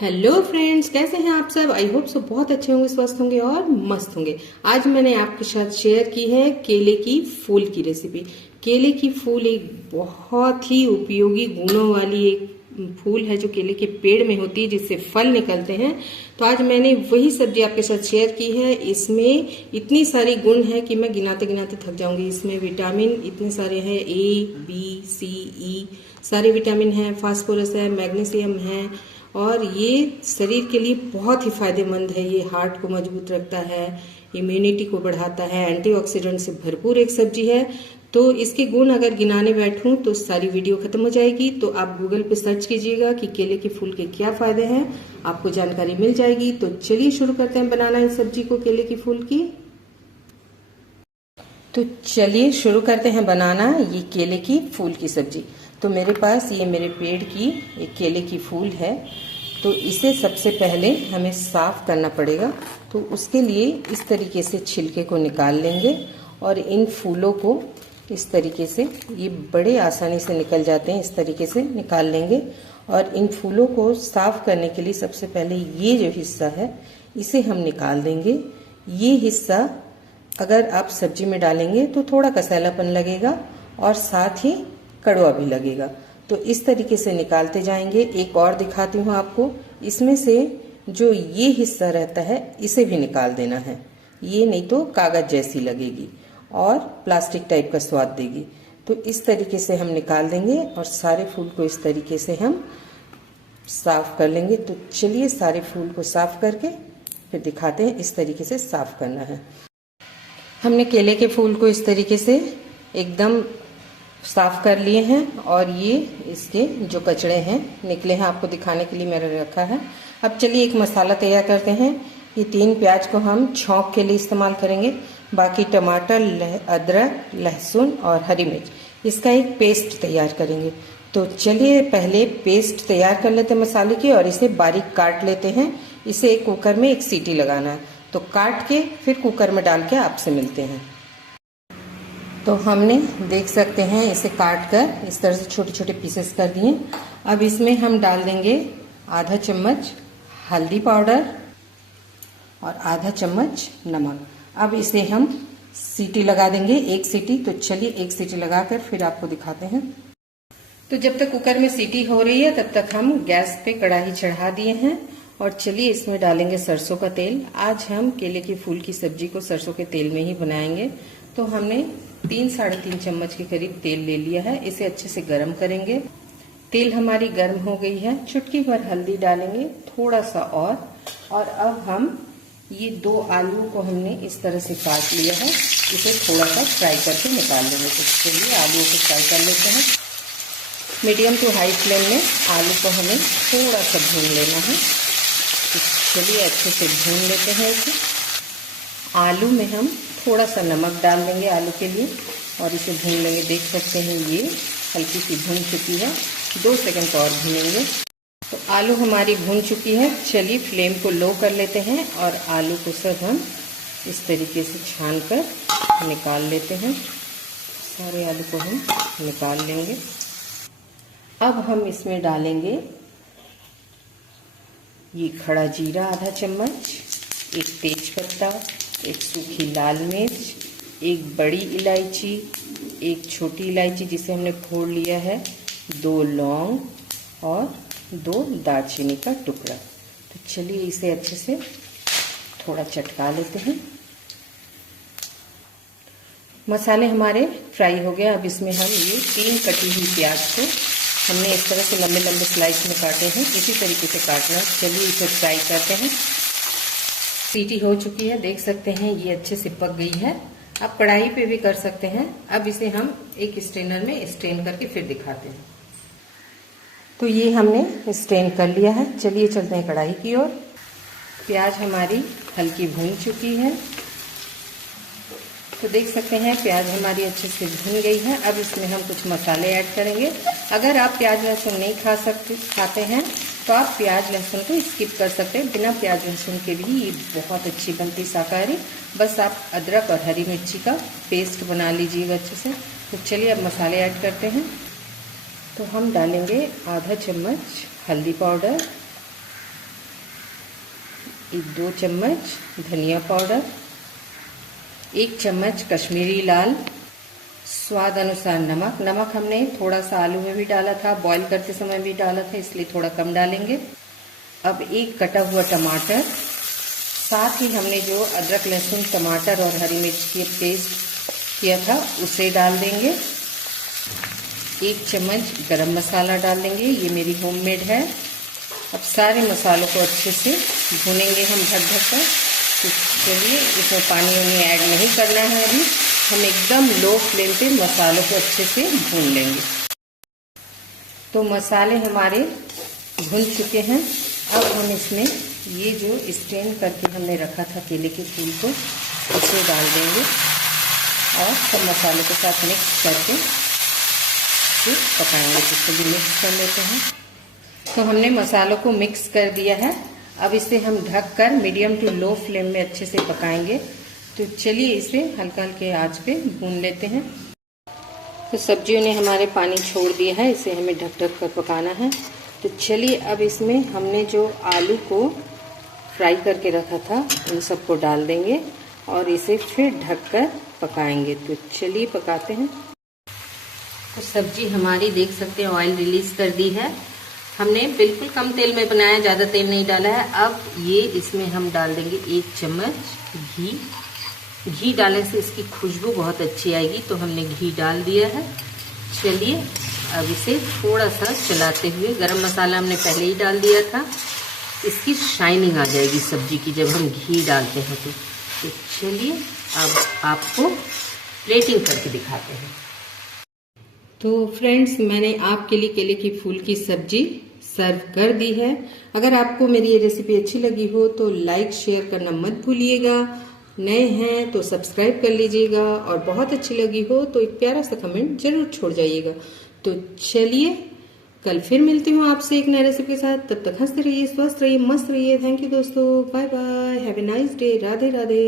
Hello friends, कैसे हैं आप सब। आई होप सब बहुत अच्छे होंगे, स्वस्थ होंगे और मस्त होंगे। आज मैंने आपके साथ शेयर की है केले की फूल की रेसिपी। केले की फूल एक बहुत ही उपयोगी गुणों वाली एक फूल है जो केले के पेड़ में होती है, जिससे फल निकलते हैं। तो आज मैंने वही सब्जी आपके साथ शेयर की है। इसमें इतनी सारी गुण है कि मैं गिनाते गिनाते थक जाऊंगी। इसमें विटामिन इतने सारे हैं, ए बी सी ई सारे विटामिन हैं, फास्फोरस है, मैग्नीशियम है, और ये शरीर के लिए बहुत ही फायदेमंद है। ये हार्ट को मजबूत रखता है, इम्यूनिटी को बढ़ाता है, एंटीऑक्सीडेंट से भरपूर एक सब्जी है। तो इसके गुण अगर गिनाने बैठूं तो सारी वीडियो खत्म हो जाएगी। तो आप गूगल पे सर्च कीजिएगा कि केले के फूल के क्या फायदे हैं, आपको जानकारी मिल जाएगी। तो चलिए शुरू करते हैं बनाना इस सब्जी को, केले की फूल की। तो चलिए शुरू करते हैं बनाना ये केले की फूल की सब्जी। तो मेरे पास ये मेरे पेड़ की एक केले की फूल है। तो इसे सबसे पहले हमें साफ करना पड़ेगा। तो उसके लिए इस तरीके से छिलके को निकाल लेंगे और इन फूलों को इस तरीके से, ये बड़े आसानी से निकल जाते हैं, इस तरीके से निकाल लेंगे। और इन फूलों को साफ करने के लिए सबसे पहले ये जो हिस्सा है इसे हम निकाल देंगे। ये हिस्सा अगर आप सब्जी में डालेंगे तो थोड़ा कसैलापन लगेगा और साथ ही कड़वा भी लगेगा। तो इस तरीके से निकालते जाएंगे। एक और दिखाती हूँ आपको, इसमें से जो ये हिस्सा रहता है इसे भी निकाल देना है, ये नहीं तो कागज जैसी लगेगी और प्लास्टिक टाइप का स्वाद देगी। तो इस तरीके से हम निकाल देंगे और सारे फूल को इस तरीके से हम साफ कर लेंगे। तो चलिए सारे फूल को साफ करके फिर दिखाते हैं इस तरीके से साफ करना है। हमने केले के फूल को इस तरीके से एकदम साफ कर लिए हैं और ये इसके जो कचड़े हैं निकले हैं, आपको दिखाने के लिए मैंने रखा है। अब चलिए एक मसाला तैयार करते हैं। ये 3 प्याज को हम छौंक के लिए इस्तेमाल करेंगे। बाकी टमाटर, अदरक, लहसुन और हरी मिर्च, इसका एक पेस्ट तैयार करेंगे। तो चलिए पहले पेस्ट तैयार कर लेते हैं मसाले की और इसे बारीक काट लेते हैं। इसे एक कुकर में एक सीटी लगाना है। तो काट के फिर कुकर में डाल के आपसे मिलते हैं। तो हमने देख सकते हैं इसे काट कर इस तरह से छोटे छोटे पीसेस कर दिए। अब इसमें हम डाल देंगे आधा चम्मच हल्दी पाउडर और आधा चम्मच नमक। अब इसे हम सीटी लगा देंगे, एक सीटी। तो चलिए एक सीटी लगाकर फिर आपको दिखाते हैं। तो जब तक कुकर में सीटी हो रही है तब तक हम गैस पे कढ़ाई चढ़ा दिए हैं और चलिए इसमें डालेंगे सरसों का तेल। आज हम केले की फूल की सब्जी को सरसों के तेल में ही बनाएंगे। तो हमने 3-3.5 चम्मच के करीब तेल ले लिया है। इसे अच्छे से गर्म करेंगे। तेल हमारी गर्म हो गई है। चुटकी भर हल्दी डालेंगे, थोड़ा सा और अब हम ये 2 आलू को हमने इस तरह से काट लिया है, इसे थोड़ा सा फ्राई करके निकाल लेंगे। तो चलिए आलू को फ्राई कर लेते हैं। मीडियम टू हाई फ्लेम में आलू को हमें थोड़ा सा भून लेना है। तो चलिए अच्छे से भून लेते हैं इसे। आलू में हम थोड़ा सा नमक डाल देंगे आलू के लिए और इसे भून लेंगे। देख सकते हैं ये हल्की सी भून चुकी है। 2 सेकंड और भूनेंगे। तो आलू हमारी भून चुकी है। चलिए फ्लेम को लो कर लेते हैं और आलू को सब हम इस तरीके से छान कर निकाल लेते हैं। सारे आलू को हम निकाल लेंगे। अब हम इसमें डालेंगे ये खड़ा जीरा आधा चम्मच, एक तेज पत्ता, एक सूखी लाल मिर्च, एक बड़ी इलायची, एक छोटी इलायची जिसे हमने फोड़ लिया है, 2 लौंग और 2 दालचीनी का टुकड़ा। तो चलिए इसे अच्छे से थोड़ा चटका लेते हैं। मसाले हमारे फ्राई हो गए। अब इसमें हम ये 3 कटी हुई प्याज को हमने इस तरह से लंबे लंबे स्लाइस में काटे हैं, इसी तरीके से काटना। चलिए इसे फ्राई करते हैं। सीटी हो चुकी है, देख सकते हैं ये अच्छे से पक गई है। आप कढ़ाई पे भी कर सकते हैं। अब इसे हम एक स्ट्रेनर में स्ट्रेन करके फिर दिखाते हैं। तो ये हमने स्ट्रेन कर लिया है। चलिए चलते हैं कढ़ाई की ओर। प्याज हमारी हल्की भून चुकी है। तो देख सकते हैं प्याज हमारी अच्छे से भून गई है। अब इसमें हम कुछ मसाले ऐड करेंगे। अगर आप प्याज लहसुन नहीं खाते हैं तो आप प्याज लहसुन को स्किप कर सकते हैं। बिना प्याज लहसुन के भी ये बहुत अच्छी बनती शाकाहारी। बस आप अदरक और हरी मिर्ची का पेस्ट बना लीजिएगा अच्छे से। तो चलिए अब मसाले ऐड करते हैं। तो हम डालेंगे आधा चम्मच हल्दी पाउडर, 2 चम्मच धनिया पाउडर, 1 चम्मच कश्मीरी लाल, स्वाद अनुसार नमक। नमक हमने थोड़ा सा आलू में भी डाला था, बॉईल करते समय भी डाला था, इसलिए थोड़ा कम डालेंगे। अब 1 कटा हुआ टमाटर, साथ ही हमने जो अदरक लहसुन टमाटर और हरी मिर्च की पेस्ट किया था उसे डाल देंगे। 1 चम्मच गरम मसाला डाल देंगे, ये मेरी होममेड है। अब सारे मसालों को अच्छे से भूनेंगे हम ढक कर। तो चलिए, इसमें पानी वानी ऐड नहीं करना है अभी, हम एकदम लो फ्लेम पे मसालों को अच्छे से भून लेंगे। तो मसाले हमारे भुन चुके हैं। अब हम इसमें ये जो स्टेन करके हमने रखा था केले के फूल को, उसे डाल देंगे और सब मसालों के साथ मिक्स करके फिर पकाएंगे। तो चलिए मिक्स कर लेते हैं। तो हमने मसालों को मिक्स कर दिया है। अब इसे हम ढक कर मीडियम टू लो फ्लेम में अच्छे से पकाएंगे। तो चलिए इसे हल्का हल्के आंच पे भून लेते हैं। तो सब्जियों ने हमारे पानी छोड़ दिया है, इसे हमें ढक ढक कर पकाना है। तो चलिए अब इसमें हमने जो आलू को फ्राई करके रखा था उन सबको डाल देंगे और इसे फिर ढक कर पकाएंगे। तो चलिए पकाते हैं। तो सब्जी हमारी देख सकते हैं ऑयल रिलीज कर दी है। हमने बिल्कुल कम तेल में बनाया, ज़्यादा तेल नहीं डाला है। अब ये इसमें हम डाल देंगे 1 चम्मच घी। घी डालने से इसकी खुशबू बहुत अच्छी आएगी, तो हमने घी डाल दिया है। चलिए अब इसे थोड़ा सा चलाते हुए, गरम मसाला हमने पहले ही डाल दिया था, इसकी शाइनिंग आ जाएगी सब्जी की जब हम घी डालते हैं। तो चलिए अब आपको प्लेटिंग करके दिखाते हैं। तो फ्रेंड्स, मैंने आपके लिए केले की फूल की सब्जी सर्व कर दी है। अगर आपको मेरी ये रेसिपी अच्छी लगी हो तो लाइक शेयर करना मत भूलिएगा। नए हैं तो सब्सक्राइब कर लीजिएगा और बहुत अच्छी लगी हो तो एक प्यारा सा कमेंट जरूर छोड़ जाइएगा। तो चलिए कल फिर मिलती हूँ आपसे एक नई रेसिपी के साथ। तब तक हंसते रहिए, स्वस्थ रहिए, मस्त रहिए। थैंक यू दोस्तों, bye bye, have a nice day, Radhe Radhe.